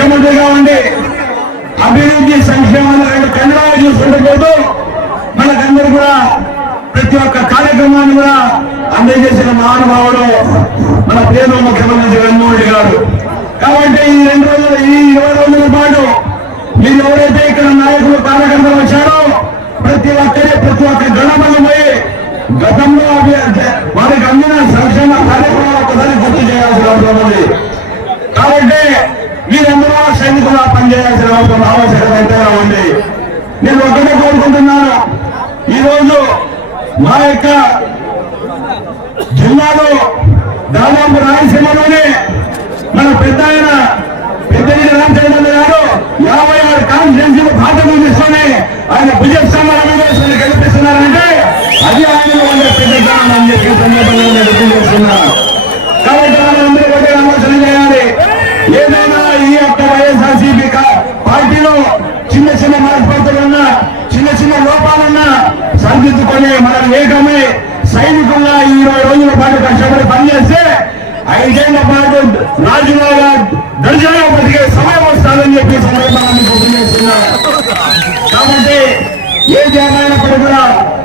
ముఖ్యమంత్రిగా ఉండి అభివృద్ధి సంక్షేమాలు రెండు కన్నడాలు చూసుకుంటూ పోతూ మనకందరూ కూడా ప్రతి ఒక్క కార్యక్రమాన్ని కూడా అందజేసిన మహానుభావుడు మన ప్రేమ ముఖ్యమంత్రి జగన్మోహన్ రెడ్డి గారు. కాబట్టి ఈ రెండు రోజులు ఈ ఇరవై రోజుల పాటు మీరు ఎవరైతే ఇక్కడ నాయకులు కార్యకర్తలు వచ్చారో ప్రతి ఒక్కరి ప్రతి ఒక్క గణపతి పోయి గతంలో వారికి అందిన సంక్షేమ కార్యక్రమాలు ఒకసారి గుర్తు చేయాల్సిన అవసరం ఉంది. కాబట్టి మీరందరూ కూడా సైనికులా పనిచేయాల్సిన అవసరం ఆవశ్యకత ఎంతైనా ఉంది. నేను ఒకటే కోరుకుంటున్నాను. ఈరోజు మా యొక్క జిల్లాలో దాదాపు రాయలసీమలోనే మన పెద్ద ఆయన పెద్దగిరి రామచంద్ర గారు యాభై ఆరు కాన్స్టిట్యూన్సీలు భాగం తీసుకొని ఆయన భుజస్తంభాలను వేసుకొని గెలిపిస్తున్నారంటే అది ఆయన ఉండే పెద్ద అని చెప్పి సందర్భంగా నేను గుర్తు చేస్తున్నాను కాబట్టి మనందరూ ఒకటే ఆలోచన చేయాలి ఏదైనా ఈ యొక్క వైఎస్ఆర్సీపీ పార్టీలో చిన్న చిన్న మనస్పర్ధలున్నా చిన్న చిన్న లోపాలున్నా సరిదిద్దుకొని మనం ఏకమై సైనికుల్లా ఇరవై రోజుల పాటు కష్టపడి పనిచేస్తే ఐదేళ్ళ పాటు రాజులాగా దర్జాగా బతికే సమయం వస్తుందని చెప్పి ఈ గుర్తు చేస్తున్నాను కాబట్టి ఏ ఏమైనప్పటికీ కూడా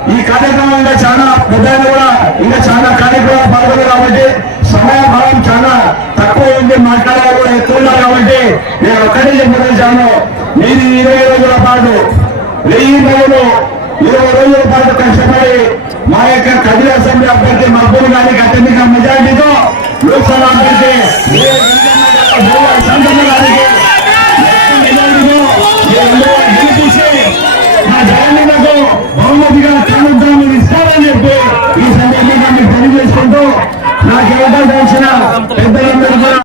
ఈ కార్యక్రమం ఇంకా చాలా పెద్ద కూడా ఇంకా చాలా కార్యక్రమాలు పాల్గొన్నారు కాబట్టి సమయభావం చాలా తక్కువ ఉంది మాట్లాడాలి కూడా ఎక్కువ కాబట్టి నేను ఒక్కటే చెప్పదలిచాను మీరు ఇరవై రోజుల పాటు వెయ్యి రోజులు ఇరవై రోజుల పాటు కష్టపడి మా యొక్క కదిరి అసెంబ్లీ అభ్యర్థి మబ్బులు గారికి అత్యధిక మెజార్టీతో లోక్సభ అభ్యర్థి మా బహుమతిగా కానుద్దాం ఇస్తారని చెప్పి ఈ సందర్భంగా మీకు తెలియజేసుకుంటూ నాకు ఏదో తెలిసిన పెద్దలందరూ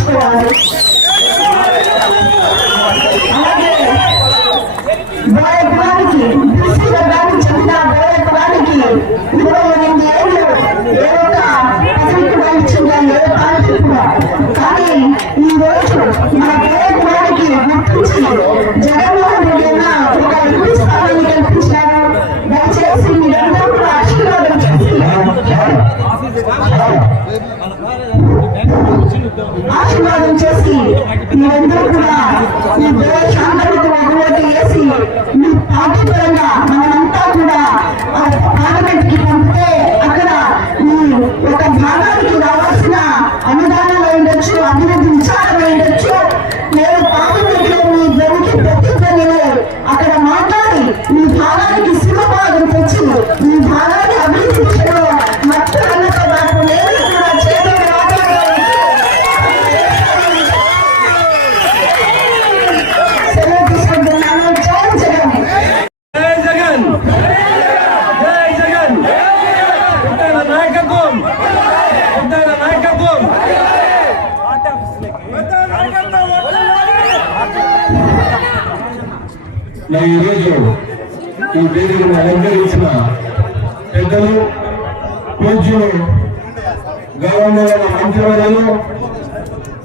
కూడా మీరందరూ కూడా ఈ దేవ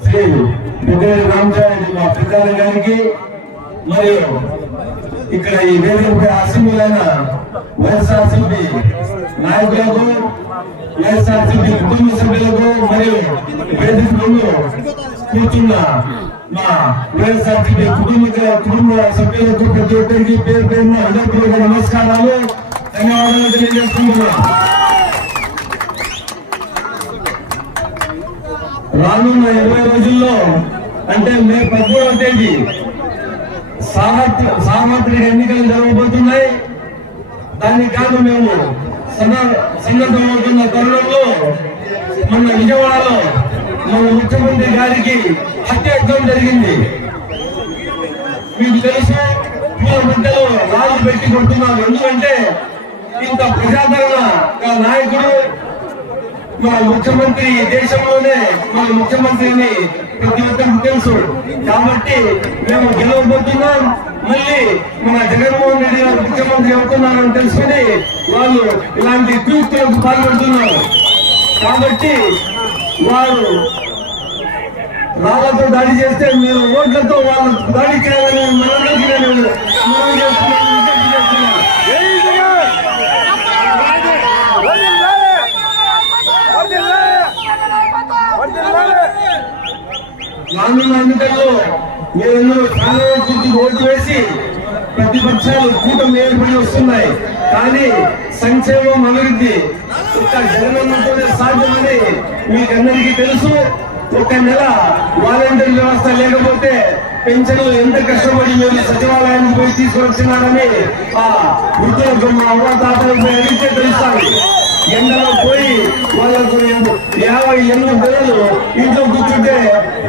శ్రీ పెద్దరి రామచారి మా పెద్దల గారికి మరియు ఇక్కడ ఈ వేదికపై అసెంబ్లీలైన వైఎస్ఆర్సీపీ నాయకులకు వైఎస్ఆర్సీపీ కుటుంబ సభ్యులకు మరియు వేదిక ముందు కూర్చున్న మా వైఎస్ఆర్సీపీ కుటుంబ కుటుంబ సభ్యులకు ప్రతి ఒక్కరికి పేరు పేరున హృదయపూర్వక నమస్కారాలు. ధన్యవాదాలు తెలియజేస్తున్నాను రానున్న ఇరవై రోజుల్లో అంటే మే పద్మూడవ తేదీ సార్వత్రి సార్వత్రిక ఎన్నికలు జరగబోతున్నాయి. దానికి కాదు మేము సన్నద్ధమవుతున్న తరుణంలో మన విజయవాడలో మన ముఖ్యమంత్రి గారికి హత్యాయత్నం జరిగింది. మీకు తెలుసు పూల మధ్యలో రాళ్ళు పెట్టి కొడుతున్నారు ఎందుకంటే ఇంత ప్రజాదరణ నాయకుడు మన ముఖ్యమంత్రి దేశంలోనే మన ముఖ్యమంత్రిని ప్రతి ఒక్కరికి తెలుసు. కాబట్టి మేము గెలవబోతున్నాం. మళ్ళీ మన జగన్మోహన్ రెడ్డి గారు ముఖ్యమంత్రి అవుతున్నారని తెలుసుకుని వాళ్ళు ఇలాంటి కుయుక్తులకు పాల్పడుతున్నారు. కాబట్టి వారు రాళ్ళతో దాడి చేస్తే మీరు ఓట్లతో వాళ్ళు దాడి చేయాలని మనందరికీ నేను మనం చేస్తున్నాను. రానున్న ఎన్నికల్లో మీరందరూ చాలా ఓటు వేసి ప్రతిపక్షాలు కూటమి ఏర్పడి వస్తున్నాయి. కానీ సంక్షేమం అభివృద్ధి ఒక్క జగనన్నతోనే సాధ్యమని మీకందరికీ తెలుసు. ఒక నెల వాలంటీర్ వ్యవస్థ లేకపోతే పెన్షన్లు ఎంత కష్టపడి మేము సచివాలయానికి పోయి తీసుకొచ్చినారని ఆ వృద్ధులకు మా తాతలకు అడిగితే తెలుస్తాను. ఎండలో పోయి వాళ్ళకు యాభై ఎనిమిది పిల్లలు ఇంట్లో కూర్చుంటే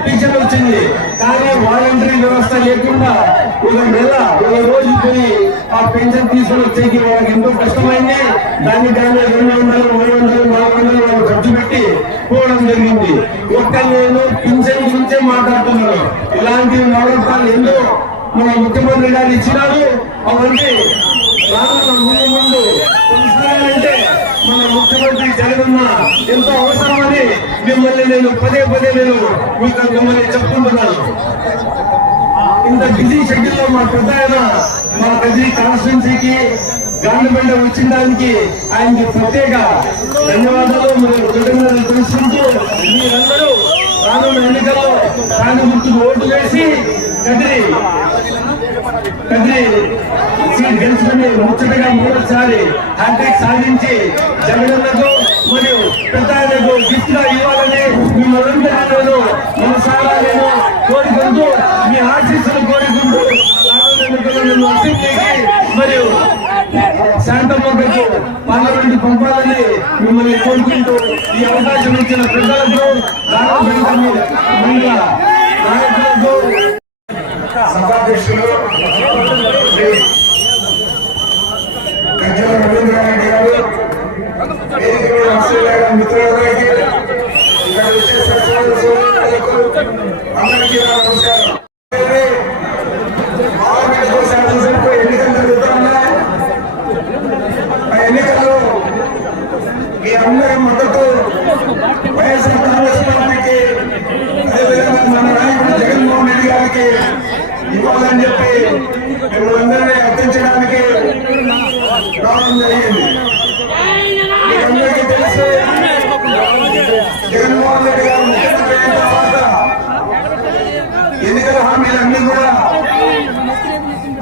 టీచర్ వచ్చింది. కానీ వాలంటరీ వ్యవస్థ లేకుండా ఒక నెల ఒక రోజు పోయి ఆ పెన్షన్ తీసుకుని వచ్చేకి వాళ్ళకి ఎంతో కష్టమైంది. దానికి కానీ రెండు వందలు మూడు వందలు నాలుగు వందలు వాళ్ళు ఖర్చు పెట్టి పోవడం జరిగింది. ఒక్క నేను పింఛన్ గురించే మాట్లాడుతున్నాను ఇలాంటి నవరత్నాలు ఎన్నో మన ముఖ్యమంత్రి గారు ఇచ్చినారు? అవన్నీ రానున్న ముందు ముందు తెలుసుకోవాలంటే జగనన్న ఎంతో అవసరమని మిమ్మల్ని నేను పదే పదే నేను మీకు మిమ్మల్ని చెప్పుకుంటున్నాను. ఇంత బిజీ షెడ్యూల్లో మా పెద్ద ఆయన మా కదిరి కాన్స్టిట్యున్సీకి గవర్నమెంట్ వచ్చిన దానికి ఆయనకి ప్రత్యేక ధన్యవాదాలు. మరియు కృతజ్ఞతలు తెలుసుకుంటూ మీరందరూ రానున్న ఎన్నికల్లో కాని గుర్తు ఓటు వేసి కదిరి కదిరి సీట్ గెలుచుకుని ముచ్చటగా మూడోసారి హ్యాట్రిక్ సాధించి జగనన్నకు మరియు పెద్ద ఆయనకు గిఫ్ట్గా ఇవ్వాలని మిమ్మల్ని నేను మనసారా నేను కోరుకుంటూ మీ ఆశీస్సులు కోరుకుంటూ మరియు శాంతమ్మకు పార్లమెంట్ పంపాలని మిమ్మల్ని కోరుకుంటూ ఈ అవకాశం ఇచ్చిన పెద్దలకు రాష్ట్ర నాయకులకు హామీలన్నీ కూడా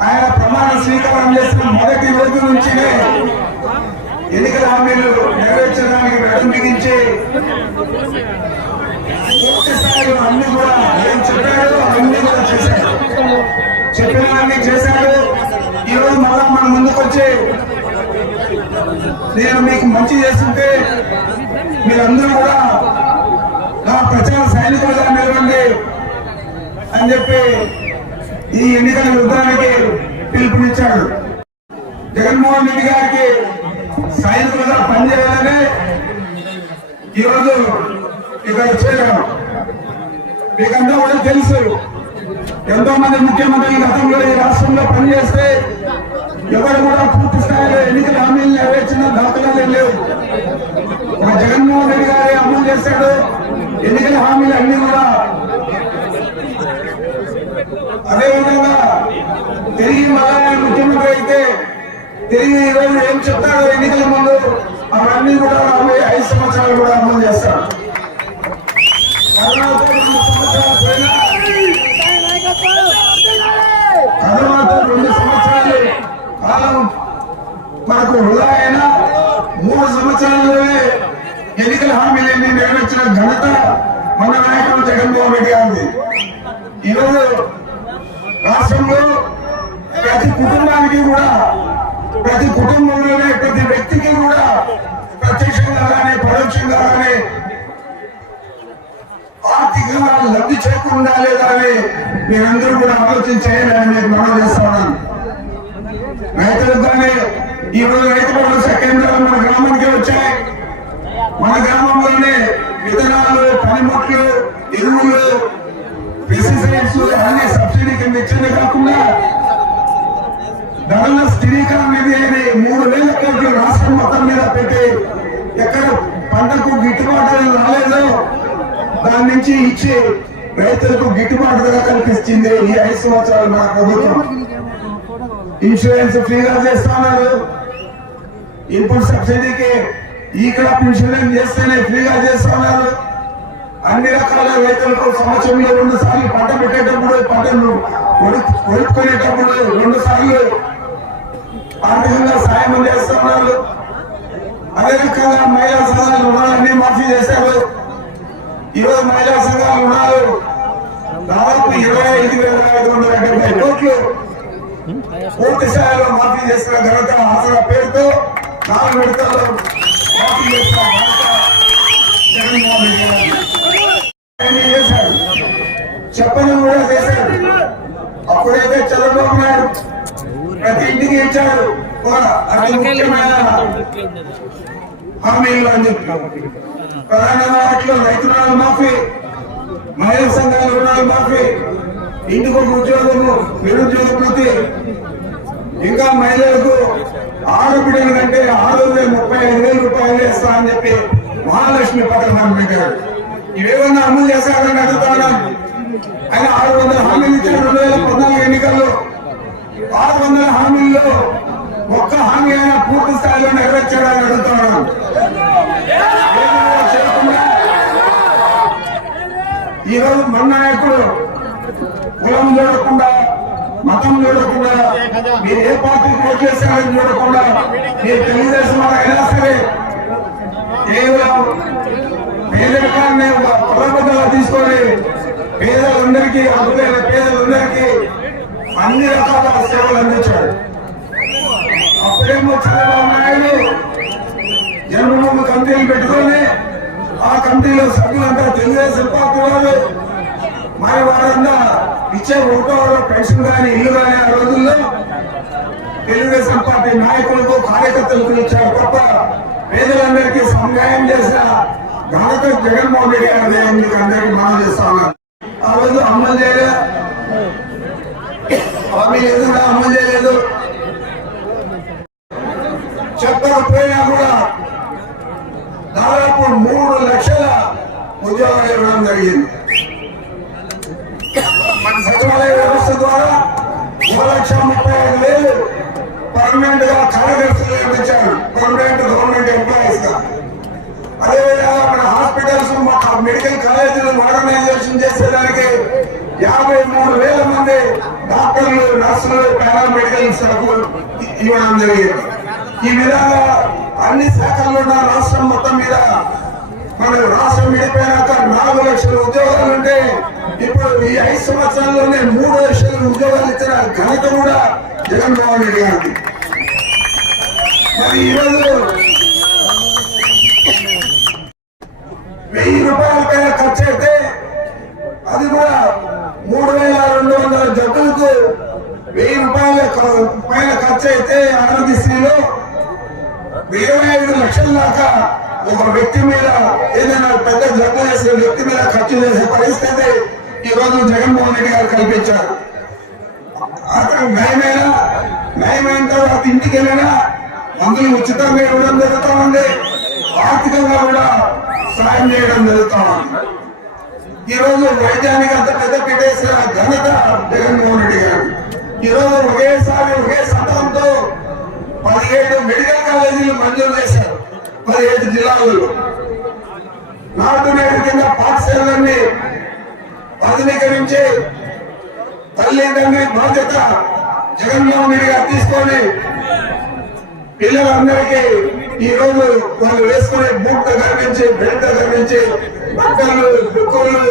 ఆయన ప్రమాణ స్వీకారం చేసిన మొదటి రోజు నుంచినే ఎన్నికల హామీలు నెరవేర్చడానికి వెడం బిగించి పూర్తి స్థాయిలో అన్ని కూడా ఏం చెప్పాడో అన్ని కూడా చేశాడు చెప్పినవన్నీ చేశాడు ఈరోజు మళ్ళా మన ముందుకు వచ్చి నేను మీకు మంచి చేస్తుంటే మీరందరూ కూడా నా ప్రచార సైనికులుగా నిలవండి. అని చెప్పి ఈ ఎన్నికల యుద్ధానికి పిలుపునిచ్చాడు. జగన్మోహన్ రెడ్డి గారికి సైనికులుగా పనిచేయాలని ఈరోజు ఇక్కడ వచ్చేయడం. మీకంతా కూడా తెలుసు ఎంతో మంది ముఖ్యమంత్రులు గతంలో ఈ రాష్ట్రంలో పనిచేస్తే ఎవరు కూడా పూర్తి స్థాయిలో ఎన్నికల హామీలు నెరవేర్చిన దాఖలాలే లేవు ఒక జగన్మోహన్ రెడ్డి గారి అమలు చేశాడు ఎన్నికల హామీలు అన్ని కూడా అదే విధంగా తిరిగి మళ్ళా ఆయన ముఖ్యమంత్రి అయితే తిరిగి ఈ రోజు ఏం చెప్తాడో ఎన్నికల ముందు అవన్నీ కూడా రాబోయే ఐదు సంవత్సరాలు కూడా అమలు చేస్తాడు తర్వాత రెండు సంవత్సరాలు కాలం మనకు వృధా అయినా మూడు సంవత్సరాల్లోనే ఎన్నికల హామీలన్నీ నెరవేర్చిన ఘనత మన నాయకుడు జగన్మోహన్ రెడ్డి గారిది. ఈరోజు రాష్ట్రంలో ప్రతి కుటుంబానికి కూడా ప్రతి కుటుంబంలోనే ప్రతి వ్యక్తికి కూడా ప్రత్యక్షంగా కానీ పరోక్షంగా కానీ ఆర్థికంగా లబ్ధి చేకుండా లేదా అని మీరందరూ కూడా ఆలోచన చేయాలని నేను మనం చేస్తా రైతులకు కానీ ఈ రోజు రైతు భరోసా కేంద్రాలు మన గ్రామానికి వచ్చాయి. మన గ్రామంలోనే విత్తనాలు పనిముట్లు ఎరువులు పెస్టిసైడ్స్ అన్ని సబ్సిడీ కింద ఇచ్చింది కాకుండా ధరల స్థిరీకరణ నిధి మూడు వేల కోట్లు రాష్ట్రం మొత్తం మీద పెట్టి ఎక్కడ పంటకు గిట్టుబాటు రాలేదో. దాని నుంచి ఇచ్చి రైతులకు గిట్టుబాటు ధర కల్పిస్తుంది ఈ ఐదు సంవత్సరాలు మన ప్రభుత్వం. ఇన్సూరెన్స్ ఫ్రీగా చేస్తున్నారు. ఇన్పుట్ సబ్సిడీకి ఈ క్రాప్ ఇన్సూరెన్స్ చేస్తేనే ఫ్రీగా చేస్తున్నారు. అన్ని రకాల రైతులకు సంవత్సరంలో రెండు సార్లు పంట పెట్టేటప్పుడు పంటను కొనుక్కునేటప్పుడు రెండు సార్లు ఆర్థికంగా సాయం చేస్తున్నారు. అదే రకంగా మహిళా సంఘాల రుణాలన్నీ మాఫీ చేశారు. ఈరోజు మహిళా సంఘాల రుణాలు దాదాపు ఇరవై ఐదు వేల ఐదు వందల డెబ్బై కోట్లు పూర్తి స్థాయిలో మాఫీ చేసిన ఘనత ఆసరా పేరుతో నాలుగు విడతల్లో మాఫీ చేసిన ఘనత జగన్మోహన్ రెడ్డి చేశారు. చెప్పని కూడా చేశారు. అప్పుడైతే చంద్రబాబు నాయుడు ప్రతి ఇంటికి ఇచ్చాడు. కూడా అతి ముఖ్యమైన హామీలు అని చెప్పి ప్రధానంగా వాటిలో రైతు రుణాలు మాఫీ మహిళా సంఘాల రుణాలు మాఫీ ఇంటికి ఒక ఉద్యోగము నిరుద్యోగ ఇంకా మహిళలకు ఆడబిడ్డల కంటే ఆరు వేల ముప్పై ఐదు వేల రూపాయలు ఇస్తా అని చెప్పి మహాలక్ష్మి పథకం పెట్టారు ఇవేమన్నా అమలు చేశారని అడుగుతాను ఆయన ఆరు వందల హామీలు ఇచ్చారు. రెండు వేల పద్నాలుగు ఎన్నికల్లో ఆరు వందల హామీల్లో ఒక్క హామీ అయినా పూర్తి స్థాయిలో నెరవేర్చడానికి అడుగుతున్నాను. ఈరోజు మన నాయకుడు కులం చూడకుండా మతం చూడకుండా మీరు ఏ పార్టీకి ఓట్ చేస్తారని చూడకుండా మీరు తెలుగుదేశం అయినా సరే కేవలం పేదరికాన్ని ఒక తీసుకొని పేదలందరికీ అందులో పేదలందరికీ అన్ని రకాల సేవలు అందించాడు. అప్పుడేమో చంద్రబాబు నాయుడు జన్మభూమి కమిటీలు పెట్టుకొని ఆ కమిటీలో సభ్యులంతా తెలుగుదేశం పార్టీ వాళ్ళు మరి వారంతా ఇచ్చే ఒకటో పెన్షన్ కానీ ఇల్లు కానీ ఆ రోజుల్లో తెలుగుదేశం పార్టీ నాయకులకు కార్యకర్తలకు ఇచ్చారు తప్ప పేదలందరికీ సహాయం చేసిన ఘనత జగన్మోహన్ రెడ్డి గారి అందరికీ మనం చేస్తా ఉన్నారు ఆ రోజు అమలు చేయలేదు హామీ లేదు కూడా అమలు చేయలేదు చెప్పకపోయినా కూడా దాదాపు మూడు లక్షల ఉద్యోగాలు ఇవ్వడం జరిగింది. మన సచివాలయ వ్యవస్థ ద్వారా ఒక లక్ష ముప్పై ఐదు వేలు పర్మనెంట్గా కార్యదర్శులు నియమించారు పర్మనెంట్ గవర్నమెంట్ ఎంప్లాయీస్గా. అదేవిధంగా మన హాస్పిటల్స్ మెడికల్ కాలేజీలు మోడర్నైజేషన్ చేసేదానికి యాభై మూడు వేల మంది డాక్టర్లు నర్సులు పారామెడికల్ స్టాఫ్ ఇవ్వడం జరిగింది. ఈ విధంగా అన్ని శాఖల్లో ఉన్న రాష్ట్రం మొత్తం మీద మన రాష్ట్రం విడిపోయినాక నాలుగు లక్షల ఉద్యోగాలు ఉంటే ఇప్పుడు ఈ ఐదు సంవత్సరాల్లోనే మూడు లక్షల ఉద్యోగాలు ఇచ్చిన ఘనత కూడా జగన్మోహన్ రెడ్డి గారికి మరి ఈరోజు వెయ్యి రూపాయల పైన ఖర్చు అయితే అది కూడా మూడు వేల రెండు వందల జబ్బులకు వెయ్యి రూపాయల పైన ఖర్చు అయితే ఆరోగ్యశ్రీలో ఇరవై ఐదు లక్షల దాకా ఒక వ్యక్తి మీద ఏదైనా పెద్ద జబ్బు చేసే వ్యక్తి మీద ఖర్చు చేసే పరిస్థితి ఈ రోజు జగన్మోహన్ రెడ్డి గారు కల్పించారు. అతను నయమైనా న్యాయమైన తర్వాత ఇంటికి వెళ్ళినా మందులు ఉచితంగా ఇవ్వడం జరుగుతూ ఉంది. ఆర్థికంగా కూడా సాయం చేయడం జరుగుతూ ఉంది. ఈ రోజు వైద్యానికి అంత పెద్ద పెట్టేసిన ఘనత జగన్మోహన్ రెడ్డి గారు. ఈ రోజు ఒకేసారి ఒకే సంతకంతో పదిహేడు మెడికల్ కాలేజీలు మంజూరు చేశారు. పదిహేడు జిల్లాలలో. నాటు నేడు కింద పాఠశాలన్నీ ఆధునీకరించి తల్లిదండ్రి బాధ్యత జగన్మోహన్ రెడ్డి గారు తీసుకొని పిల్లలందరికీ ఈ రోజు వాళ్ళు వేసుకునే బూట్ దగ్గర నుంచి బెల్ట్ దగ్గర నుంచి బట్టలు బుక్కులు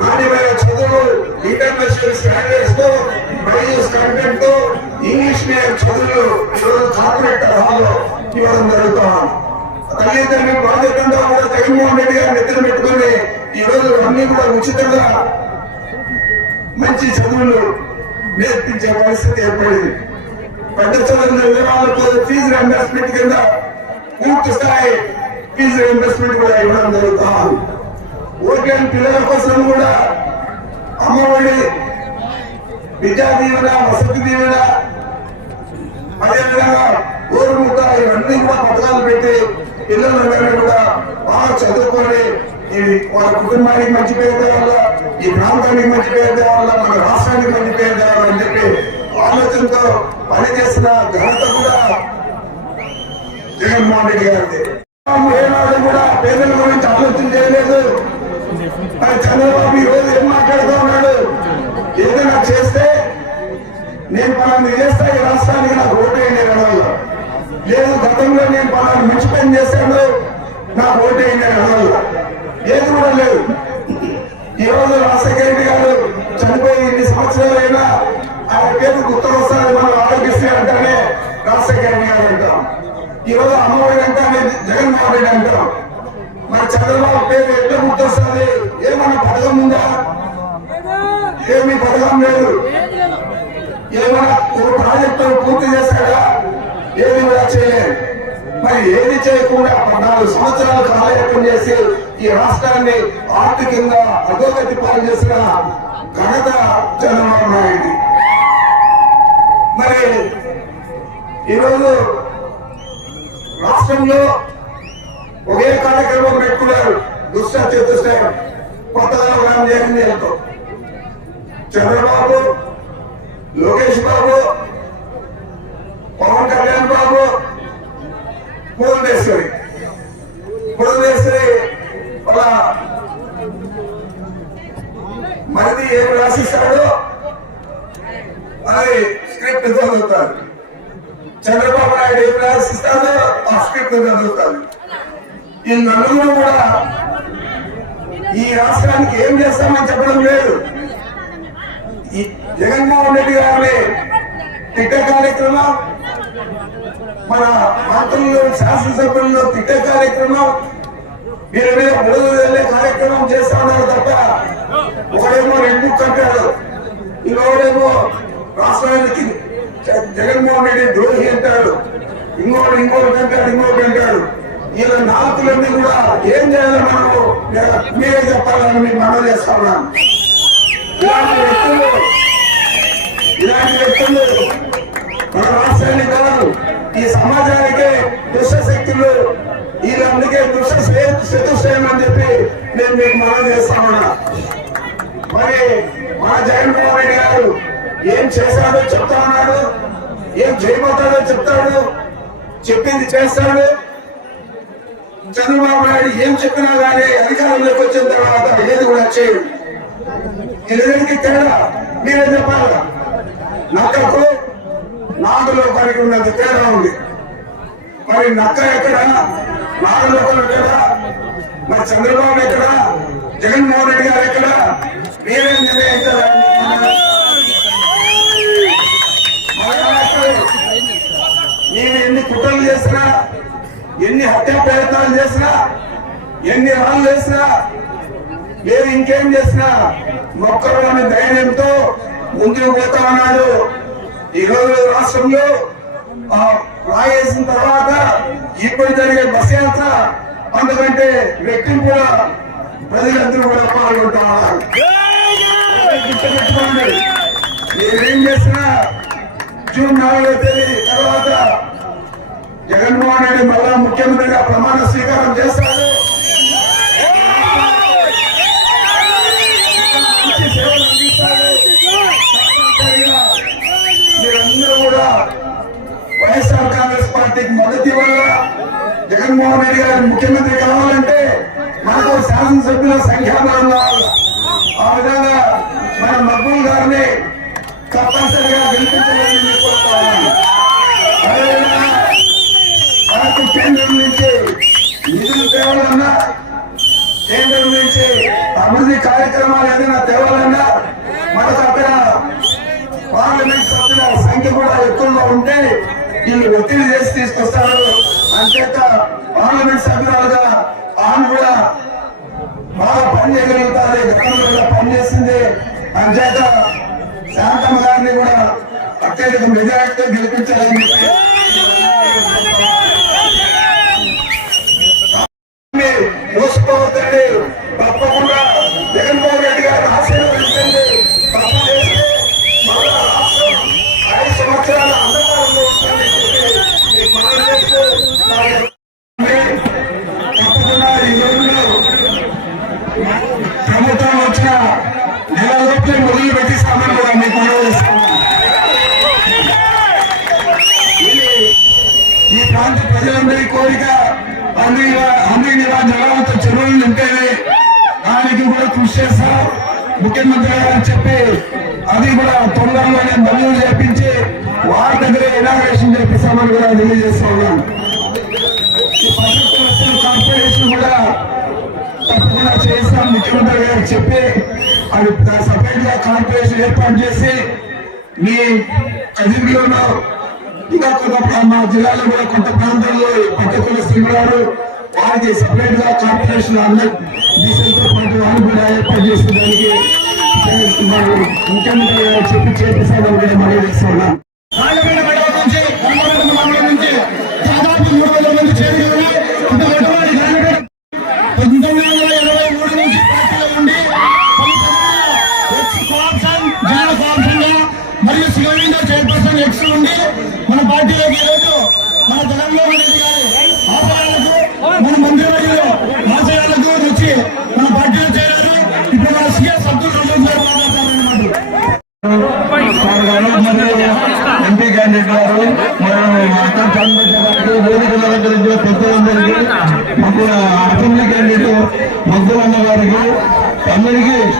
నాణ్యమైన చదువులు ఇంటర్నేషనల్ స్టాండర్డ్స్తో బైజూస్ కంటెంట్తో ఇంగ్లీష్ మీడియం చదువులు ఈరోజు కార్పొరేట్ తరహాలో ఇవ్వడం జరుగుతాం తల్లిదండ్రులు బాధ్యతంగా కూడా జగన్మోహన్ రెడ్డి గారు నిద్ర పెట్టుకుని ఈ రోజు అన్ని కూడా ఉచితంగా మంచి చదువులు నేర్పించే పరిస్థితి ఏర్పడింది. పెద్ద చదువులు ఫీజు రియంబర్స్మెంట్ కింద పూర్తి స్థాయి ఫీజు రియంబర్స్మెంట్ కూడా ఇవ్వడం జరుగుతా ఓకే పిల్లల కోసం కూడా అమ్మఒడి విద్యా దీవెన వసతి దీవెన అదేవిధంగా ఊరుముక ఇవన్నీ కూడా పథకాలు పెట్టి పిల్లలందరినీ కూడా బాగా చదువుకొని ఈ వాళ్ళ కుటుంబానికి మంచి పేరు తేవాల ఈ ప్రాంతానికి మంచి పేరు తేవాల మన రాష్ట్రానికి మంచి పేరు తేవాలని చెప్పి ఆలోచనతో పనిచేసిన ఘనత కూడా జగన్మోహన్ రెడ్డి గారిది ఏనాడు కూడా పేదల గురించి ఆలోచన చేయలేదు. చంద్రబాబు ఈ రోజు ఏం మాట్లాడుతూ ఉన్నాడు? ఏదైనా చేస్తే నేను పలానా చేస్తా ఈ రాష్ట్రానికి నాకు ఓటేయండి అనవల్ల లేదు గతంలో నేను పలానా మంచి పని చేశాను నాకు ఓటేయండి అనవల్ల ఏది కూడా లేదు. ఈ రోజు రాజశేఖర రెడ్డి గారు చనిపోయి ఇన్ని సంవత్సరాలు అయినా ఆయన పేరు గుర్తుకొస్తారు మనం ఆరోగ్యశ్రీ అంటేనే రాజశేఖర రెడ్డి గారు అంటాం ఈ రోజు అమ్మఒడి అంటే జగన్మోహన్ రెడ్డి అంటారు. మరి చంద్రబాబు పేరు ఎట్లా గుర్తొస్తుంది? ఏమన్నా పథకం ఉందా? ఏమీ పథకం లేదు. ఏమైనా ఒక ప్రాజెక్టు పూర్తి చేశాడా? ఏది కూడా చేయలేదు. మరి ఏది చేయకుండా పద్నాలుగు సంవత్సరాలు కాలయాపన చేసి ఈ రాష్ట్రాన్ని ఆర్థికంగా అధోగతి పాలు చేసిన ఘనత చంద్రబాబు నాయుడు. మరి ఈరోజు రాష్ట్రంలో ఒకే కార్యక్రమం పెట్టుకున్నారు దుష్ట చతుష్టయం. కొత్తగా రామ్ జగన్ చంద్రబాబు లోకేష్ బాబు పవన్ కళ్యాణ్ బాబు పూర్ణేశ్వరి పూర్ణేశ్వరి వాళ్ళ మరిది ఏం రాసిస్తాడో అది స్క్రిప్ట్ చదువుతారు చంద్రబాబు నాయుడు ఏం ప్రదర్శిస్తాడో ఆ స్క్రిప్ట్ ఈ నలుగురు కూడా ఈ రాష్ట్రానికి ఏం చేస్తామని చెప్పడం లేదు. ఈ జగన్మోహన్ రెడ్డి గారి తిట్ట కార్యక్రమం మన మంత్రుల్లో శాసనసభ్యుల్లో తిట్ట కార్యక్రమం వీరి మీద బుడదు వెళ్ళే కార్యక్రమం చేస్తా ఉన్నారు తప్ప ఒకడేమో రెండు కంటాడు ఇంకొకడేమో రాష్ట్రానికి జగన్మోహన్ రెడ్డి ద్రోహి అంటాడు. ఇంకోటి ఇంకోటి అంటాడు ఇంకోటి అంటాడు. వీళ్ళ నాతులన్నీ కూడా ఏం చేయాలి మనము మీరే చెప్పాలని మేము మనం చేస్తా ఉన్నాను. ఇలాంటి వ్యక్తులు ఇలాంటి వ్యక్తులు మన రాష్ట్రాన్ని కాదు ఈ సమాజానికే దుష్ట శక్తులు వీళ్ళు దుష్ట చతుష్టయం అని చెప్పి నేను మీకు మనం చేస్తా ఉన్నా. మరి మా జగన్మోహన్ రెడ్డి గారు ఏం చేశాడో? చెప్తా ఉన్నాడు. ఏం చేయబోతాడో చెప్తాడు. చెప్పింది చేస్తాడు. చంద్రబాబు నాయుడు ఏం చెప్పినా కానీ అధికారంలోకి వచ్చిన తర్వాత ఏది కూడా చేయడు. ఇద్దరికి తేడా మీరే చెప్పాలి? నక్కకు నాగులో పనికి ఉన్నంత తేడా ఉంది. మరి నక్క ఎక్కడ? నాగలోకం ఎక్కడ? మరి చంద్రబాబు ఎక్కడ? జగన్మోహన్ రెడ్డి గారు ఎక్కడ? మీరే నిర్ణయించాలని నేను ఎన్ని కుట్రలు చేసి చేసినా ఎన్ని హత్య ప్రయత్నాలు చేసినా ఎన్ని రాళ్ళు వేసినా లేదు ఇంకేం చేసినా మొక్కలు అనే ధైర్యంతో ముందుకు పోతా ఉన్నాడు. ఈ రోజు రాష్ట్రంలో రాయేసిన తర్వాత ఇప్పుడు జరిగే బస్ యాత్ర అందుకంటే వ్యక్తులు కూడా ప్రజలందరూ కూడా పాల్గొంటా ఉన్నారు. మీరేం చేసినా జూన్ నాలుగో తేదీ తర్వాత జగన్మోహన్ రెడ్డి మళ్ళా ముఖ్యమంత్రిగా ప్రమాణ స్వీకారం చేస్తాడు మీరందరూ కూడా వైఎస్ఆర్ కాంగ్రెస్ పార్టీకి మొదటి వల్ల జగన్మోహన్ రెడ్డి గారు ముఖ్యమంత్రి కావాలంటే మనకు శాసనసభ్యుల సంఖ్యాబలం కావాలి ఆ విధంగా మన మక్బూల్ గారిని తప్పనిసరిగా గెలిపించాలని నేను కోరుతా ఉన్నాను. అదేవిధంగా మనకు కేంద్రం నుంచి నిధులు తేవాలన్నా కేంద్రం నుంచి అభివృద్ధి కార్యక్రమాలు ఏదైనా తేవాలన్నా మనకు అక్కడ పార్లమెంట్ సభ్యుల సంఖ్య కూడా ఎక్కువగా ఉంటే వీళ్ళు ఒత్తిడి చేసి తీసుకొస్తారు అంచేత పార్లమెంట్ సభ్యురాలుగా ఆమె కూడా బాగా పనిచేయగలుగుతారు గతంలో కూడా పనిచేసింది అంచేత శాంతమ్మ గారిని కూడా అత్యధిక మెజారిటీతో గెలిపించాలని చెప్పి మోసపోవద్దండి తప్పకుండా జగన్మోహన్ రెడ్డి గారు ఆశీర్వదించండి తప్పు చేస్తే మళ్ళా రాష్ట్రం ఐదు సంవత్సరాల అంధకారంలో ఉంటుందని చెప్పి మీకు మనవి చేస్తూ నాకు తప్పకుండా ఈ రోజుల్లో ప్రభుత్వం వచ్చిన నెల లోపలే మొదలు పెట్టిస్తామని కూడా మీకు మనవి చేస్తున్నాను. ఇది ఈ ప్రాంత ప్రజలందరి కోరిక అన్ని అన్ని జలాలతో చెరువులు నింపేది దానికి కూడా కృషి చేస్తాం. ముఖ్యమంత్రి గారు చెప్పి అది కూడా తొందరలోనే మంజూరు చేపించి వారి దగ్గర ఇనాగ్రేషన్ చేపిస్తామని కూడా తెలియజేస్తా ఉన్నాం. కార్పొరేషన్ కూడా తప్పకుండా చేస్తాం. ముఖ్యమంత్రి గారు చెప్పి అది సపరేట్గా కార్పొరేషన్ ఏర్పాటు చేసి మీ కదిరిలోనూ ఇంకా కొంత మా జిల్లాలో కూడా కొంత ప్రాంతాల్లో పట్టకుల సింగారు వారికి సపరేట్గా కార్పొరేషన్ అందరి డీసెల్తో పాటు వారు ఏర్పాటు చేసేదానికి మరి ముఖ్యమంత్రి గారు చెప్పి చేపిస్తామని మనం మరియు శివలింగ చైర్పర్సన్ ఎక్స్ ఉండి మన పార్టీలోకి ఈరోజు మన జగన్మోహన్ రెడ్డి గారి ఆశయాలకు మన మంత్రివర్యులు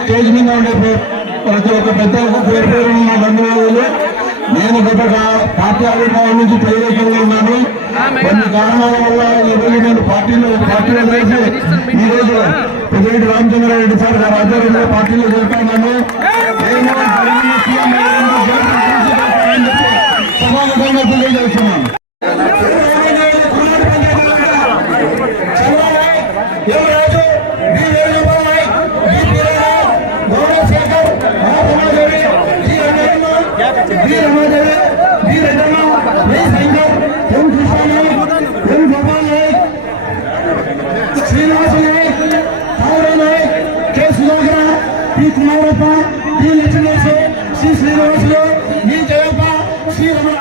స్టేజ్ మీద ఉండే ప్రతి ఒక్క పెద్ద పేరు పేరు నా బంధువులు నేను గత పార్టీ ఆవిర్భావం నుంచి ప్రయోజకంగా ఉన్నాను. కొన్ని కారణాల వల్ల ఈ రోజు నేను పార్టీలో పార్టీలో చేసి ఈ రోజు పెద్దిరెడ్డి రామచంద్రారెడ్డి సార్ గారు ఆధ్వర్యంలో పార్టీలో చేరుతున్నాను తెలియజేస్తున్నాను.